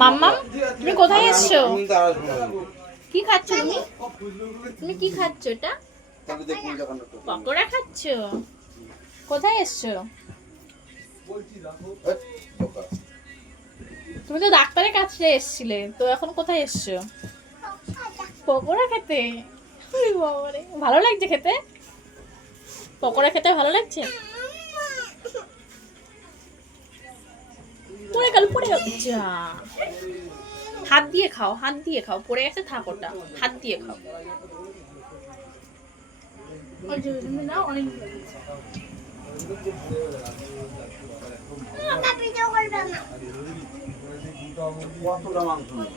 মাম্মা তুমি কোথায় এসছো? কি খাচ্ছ তুমি? তুমি কি খাচ্ছ? এটা পকোড়া খাচ্ছ? কোথায় এসছো? তুমি তো ডাক্তারের কাছে এসেছিলে, তো এখন কোথায় এসছো? পকোড়া খেতে? বাবারে, ভালো লাগছে খেতে? পকোড়া খেতে ভালো লাগছে? পড়ে গেল যা। হাত দিয়ে খাও, হাত দিয়ে খাও, পড়ে গেছে থাক ওটা, হাত দিয়ে খাও। কতটা মাংস নেই